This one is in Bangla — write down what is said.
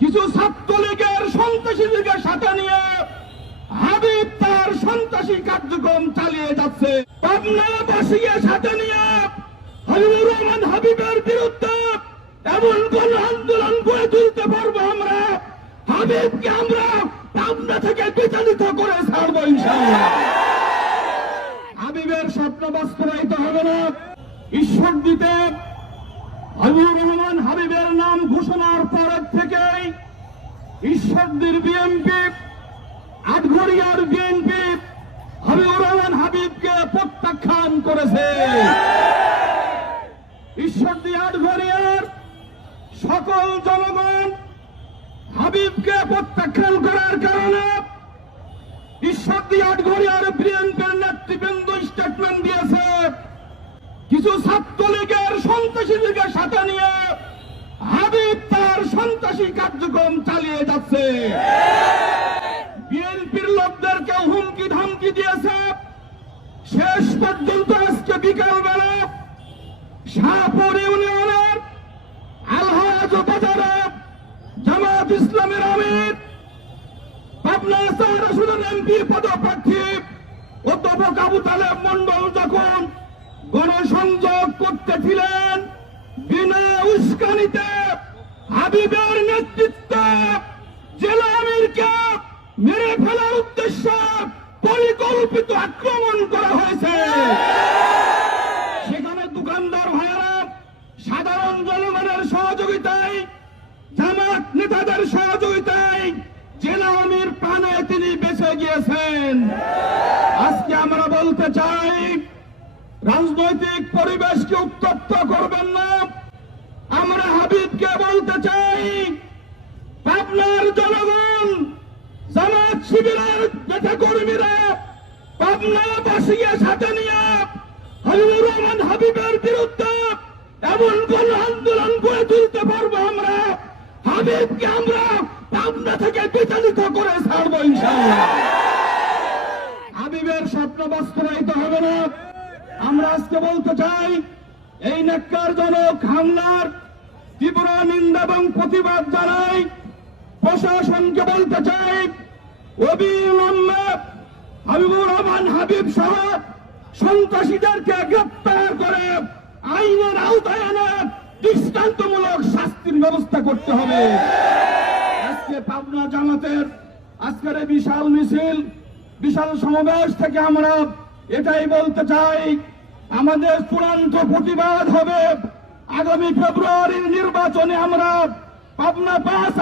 কিছু ছাত্রলীগের সন্ত্রাসীদের সাথে নিয়ে হাবিব তার সন্ত্রাসী কার্যক্রম চালিয়ে যাচ্ছে। সাথে নিয়ে হাবিবুর রহমান হাবিবের বিরুদ্ধে এমন কোন আন্দোলন গড়ে তুলতে পারব আমরা? হাবিবকে আমরা পাবনা থেকে বিতাড়িত করে ছাড়বো হাবিবের স্বপ্ন বাস্তবায়িত হবে না। ঈশ্বর দিতে হাবিবুর রহমান হাবিবের ঈশ্বরদীর বিএনপি আটঘরিয়ার বিএনপি, হাবিবুর রহমান হাবিবকে প্রত্যাখ্যান করেছে। ঈশ্বরদী আটঘরিয়ার সকল জনগণ হাবিবকে প্রত্যাখ্যান করার কারণে ঈশ্বরদী আটঘরিয়ার বিএনপির নেতৃবৃন্দ স্টেটমেন্ট দিয়েছে কিছু ছাত্রলীগের সন্ত্রাসীদের সাথে নিয়ে হাবিব তার সন্ত্রাসী কার্যক্রম চালিয়ে যাচ্ছে। বিএনপির লোকদেরকে হুমকি ধামকি দিয়েছে। শেষ পর্যন্ত আজকে বিকাল বেলা শাহপুর ইউনিয়নের আলহাজ বাজারে জামাত ইসলামের আমির পাবনা স্যার আসলে এমপি পদপ্রার্থী অধ্যাপক আবু তালেব মন্ডল যখন গণসংযোগ করতেছিলেন বিনা উস্কানিতে হাবিবের নেতৃত্বে জেলা আমিরকে মেরে ফেলার উদ্দেশ্যে পরিকল্পিত আক্রমণ করা হয়েছে। সেখানে দোকানদার ভাইয়েরা সাধারণ জনগণের সহযোগিতায়, জামাত নেতাদের সহযোগিতায় জেলা আমির প্রাণে তিনি বেঁচে গিয়েছেন। আজকে আমরা বলতে চাই, রাজনৈতিক পরিবেশকে উত্তপ্ত করবেন না। আমরা হাবিবকে পাবনার জনগণ, জামাত শিবিরের নেতা কর্মীরা পাবনা বাসীকে সাথে নিয়ে হাবিবুর রহমান হাবিবের বিরুদ্ধে এমন কোন আন্দোলন গড়ে তুলতে পারব আমরা। হাবিবকে আমরা পাবনা থেকে বিতাড়িত করে ছাড়বো ইনশাআল্লাহ। হাবিবের স্বপ্ন বাস্তবায়িত হবে না। আমরা আজকে বলতে চাই, এই নেককারজনক হামলার তীব্র নিন্দা এবং প্রতিবাদ জানাই, প্রশাসনকে বলতে চাই, অবিলম্বে হাবিবুর রহমান হাবিব সহ সন্ত্রাসীদেরকে গ্রেপ্তার করে আইনের আওতায় এনে দৃষ্টান্তমূলক শাস্তির ব্যবস্থা করতে হবে। আজকে পাবনা জামাতের আজকের বিশাল মিছিল, বিশাল সমাবেশ থেকে আমরা এটাই বলতে চাই, আমাদের চূড়ান্ত প্রতিবাদ হবে। আগামী ফেব্রুয়ারির নির্বাচনে আমরা পাবনা পাঁচ